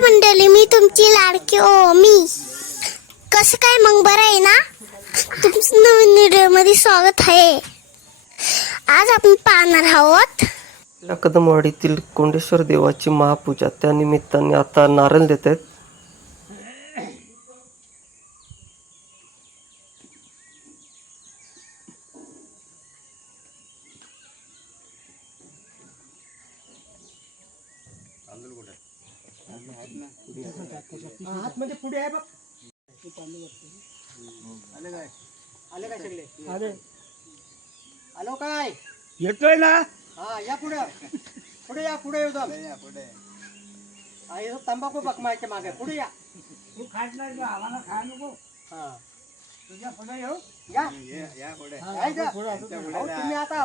मंडळी मी तुमची लाडकी ओ मी. कसं काय मग बरं आहे ना? तुमचं नवीन व्हिडिओमध्ये स्वागत आहे. आज आपण पाहणार आहोत. या कदमवाडीतील कोंडेश्वर देवाची महापूजा. त्यानिमित्ताने आता नारळ देत आहेत. आले काय आले काय सगळे आले आलो काय येतोय ना हा या पुढे पुढे या पुढे येऊ पुढे हा इथं तंबाखू बकमायच्या मागे पुढे या तू खात नाही का आम्हाला खाय नको हा तुझ्या पुढे येऊ या आहे का? अहो, तुम्ही आता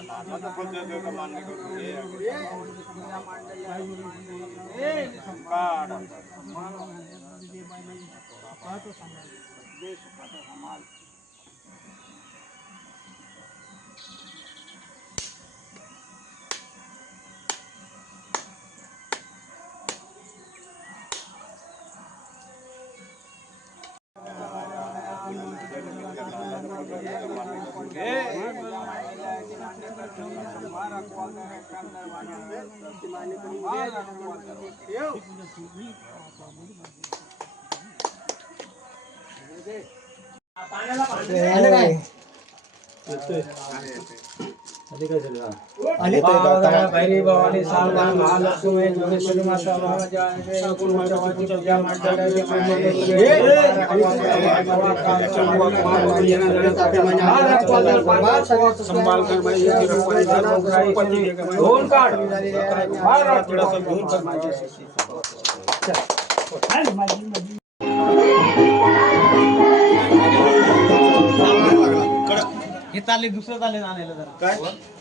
ನನ್ನ ಪದ್ಧತಿ ಮಾಡಲಿಕ್ಕೆ ಕಾಡ ಸಮಾಜ ದೇಶ ಸಮಾಜ संभाळ बाळांना भैरी भवानी शारदा महालक्ष्मी जोगेश्वरी माता महाराजा कुलमाताची पूजा मंडळाची संभाल कर भाई धुवून काढ बाहेर राख थोडंसं धुवून हे चालले दुसरं चालले आणायला जरा. काय?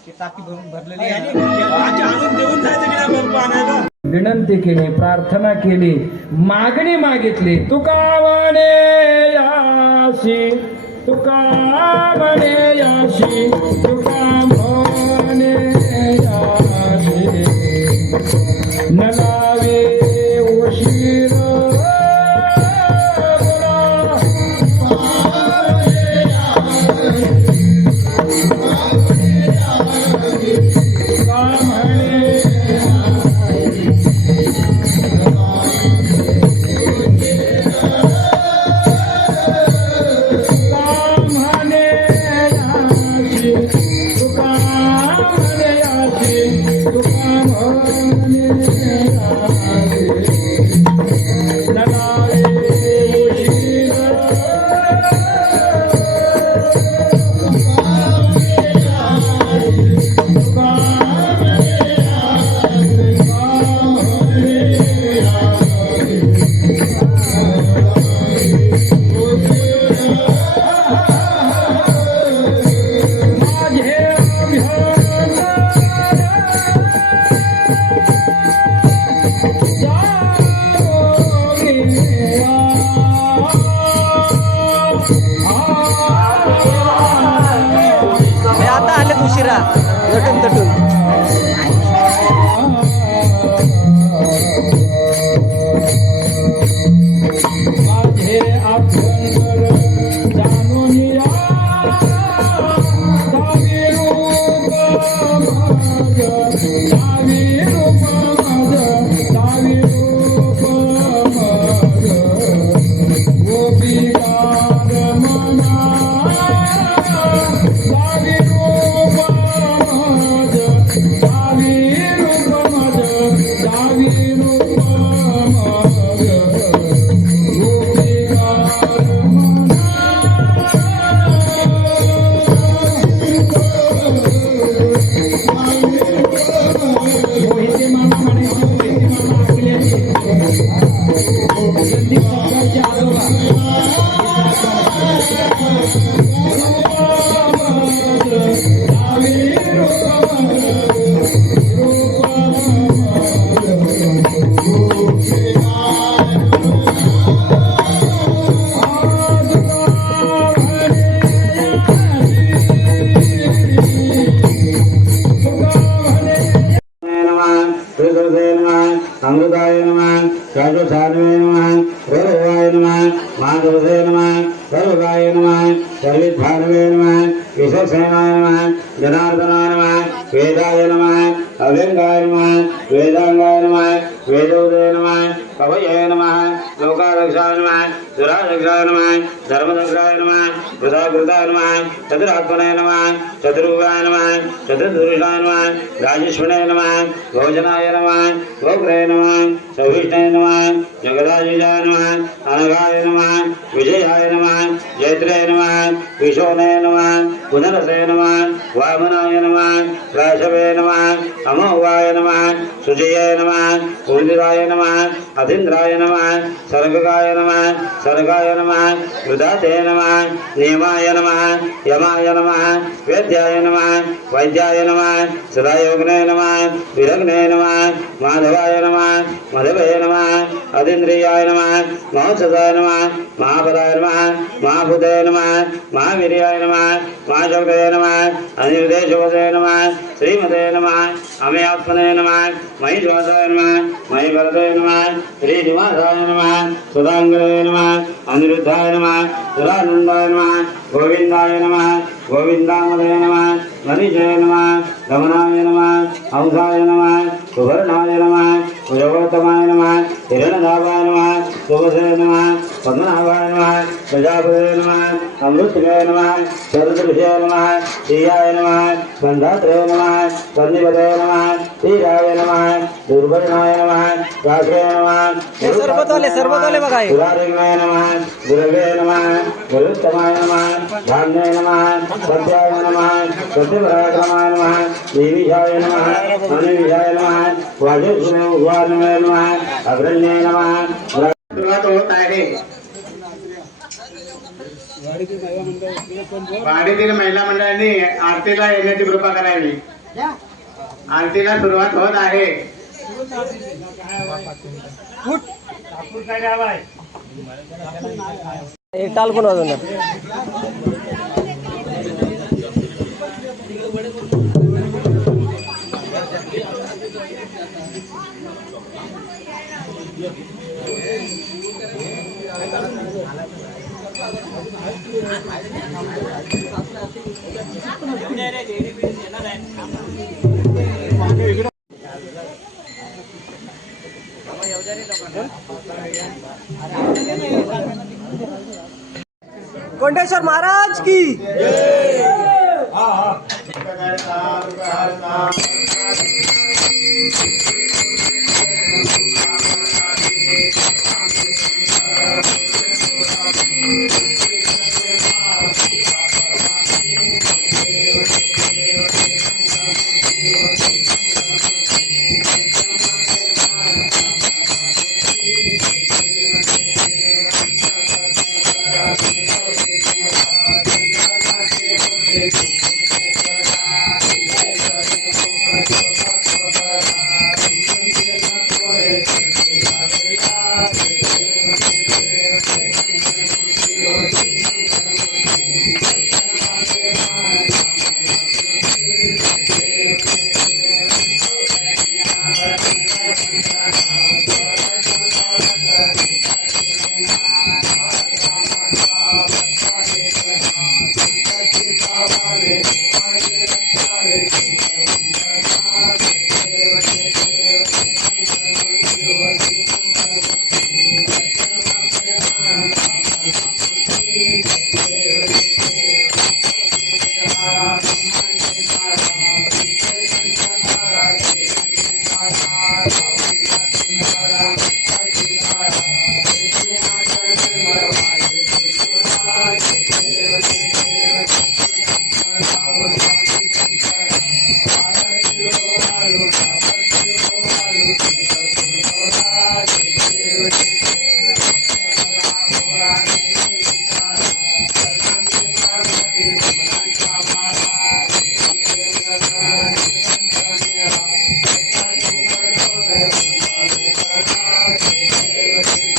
हे टाकी भरून भरलेली आहे. आजी आणून देऊन जायचं की नाही बाप्पा आणायला विनंती केली प्रार्थना केली मागणी मागितली. तुकावणे याशी तुकावणे याशी तुकावणे याशी. नला 真的，真的。भोजनाय नमः नमः। विशोने नमः। पुनरसे नमः। वामनाय नमः। राशवे नमः। अमोवाय नमः। सुजयाय नमः। ऊर्जिताय नमः। अधीन्द्राय नमः। सर्गगाय नमः। सर्गाय नमः। वृदाते नमः। नियमाय नमः। यमाय नमः। वेद्याय नमः। वैद्याय नमः। सदायोगने नमः। विरग्ने नमः। माधवाय नमः। मधवे नमः। अधीन्द्रियाय नमः। महोत्सवाय नमः। महापदाय नमः। महाभूताय नमः। महावीर्याय नमः। महाशक्तये नमः। अनिर्देशवते नमः। श्रीमते नमः। अमेयात्मने नमः। महिषवताय नमः। महिभरते नमः। श्रीनिवासाय नमः। सुधाङ्गले नमः। अनिरुद्धाय नमः। सुरानन्दाय नमः। गोविन्दाय नमः। गोविन्दामदे नमः। मनीषाय नमः। रमणाय नमः। हंसाय नमः। सुवर्णाय नमः। कुजगोतमाय नमः। हिरणनाभाय नमः। सुभसे नमः पद्मनाभाय नमः प्रजापते नमः अमृतकाय नमः शरदृषे नमः श्रियाय नमः बन्धात्रे नमः सन्निपते नमः श्रीराय नमः दुर्भजनाय नमः राष्ट्रे नमः सरबतवाले- सरबतवाले बघा हे. पुरारिग्नाय नमः गुरवे नमः गुरुत्तमाय नमः धान्याय नमः सत्याय नमः सत्यपराक्रमाय नमः देवीशाय नमः अनिविशाय नमः वाजेश्वराय नमः अग्रण्याय नमः सुरुवात होत आहे. वाडीतील महिला मंडळांनी आरतीला येण्याची कृपा करावी. आरतीला सुरुवात होत आहे. हे टाल कोण वाजवणार कोंडेश्वर महाराज की। हाँ हाँ। Peace. Yeah. Amen.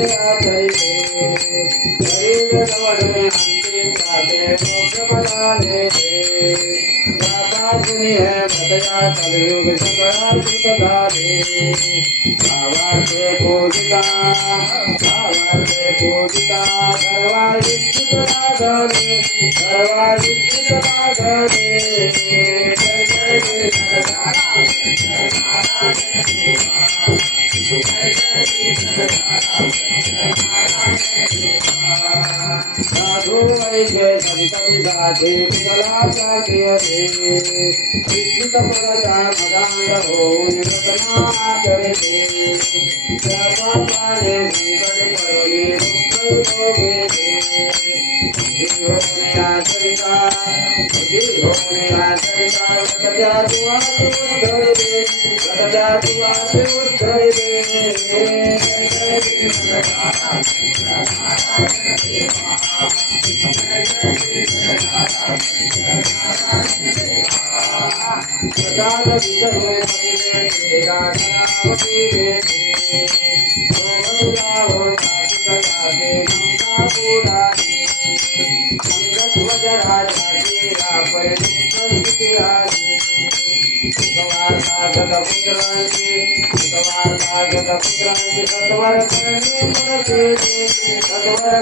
दया कलयुग सकलार्पितधारे भावार्थे पूजिता भावार्थे पूजिता साधु वैसे सरितम साधे कला चाहते शिक्षित पुरता मदान हो निरतना करते सर्वाने संकट परोगे मुक्त होगे सरिता भोले मा सरिता सत्या दुआ उद्धर दे सत्या दुआ से उद्धर दे सदा रवि सर्वे मनिरे तेरा नाम तेरे ते ओ मधुरा हो साधु कला के नंदा पुरानी ध्वज राजा परिणिते आले साधक पुत्रांचे भगवान साधक पुत्रांचे सत्वर करणे परफेडे सत्वर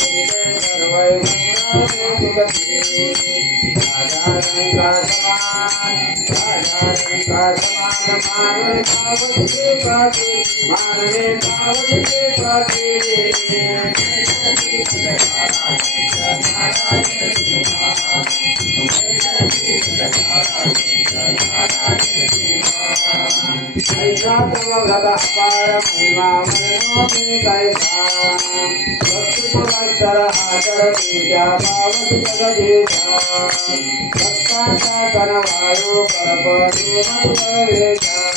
राधा राधा राधा राजालङ्कारसमान राजालङ्कारसमान मानवे तावत्ते पाति मानवे तावत्ते पाति ऐसा तव गदा अपार महिमा मनो मे कैसा भक्तिपुरस्तर आदर पूजा पावत जगदीशा भक्ताचा कनवायो परपदु मधुरेशा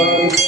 सत्य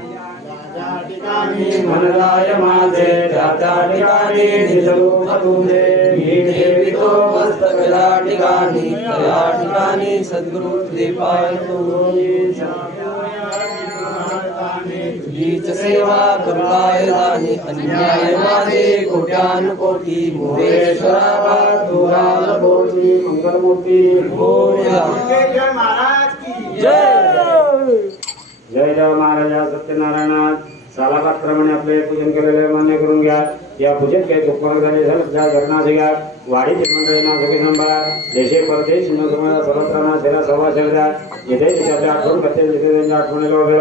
मनराय माझे त्या त्या ठिकाणी निजरूप तुझे मी ठेवितो मस्तक या ठिकाणी त्या ठिकाणी सद्गुरु तुझे पाय तुझीच सेवा करुणाय अन्याय कोट्यानुकोटी मोरेश्वरा मोर्या जय। जय। जय महाराजा सत्यनारायणात. सालाबादप्रमाणे आपले पूजन केलेले मान्य करून घ्या. या पूजेत काही चुकमार झाले झालं त्या घटना घ्या वाढीचे मंडळींना सगळे सांभाळ देशे परदेश हिंदू समाजा सर्वत्रांना सेना सभा शेवद्या जिथे जिथे आठवण करते तिथे त्यांच्या आठवणीला उभे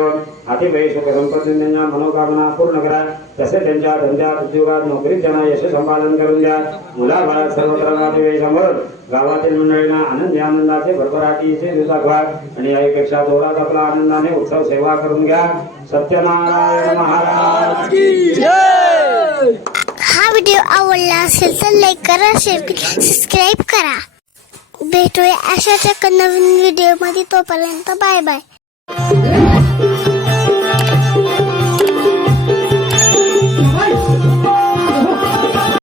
हाती बाई सुख संपत्ती त्यांच्या मनोकामना पूर्ण करा. तसे त्यांच्या धंद्यात उद्योगात नोकरीत त्यांना यश संपादन करून द्या. मुलाबाळात सर्वत्र नातेवाईक समोर. गावातील मंडळींना आनंदी आनंदाचे भरभराटीचे दिवस दाखवा आणि यापेक्षा जोरात आपला आनंदाने उत्सव सेवा करून घ्या. सत्यनारायण महाराज व्हिडिओ आवडला असेल तर लाईक करा शेअर सबस्क्राईब करा. भेटूया अशाच नवीन व्हिडिओमध्ये तोपर्यंत बाय बाय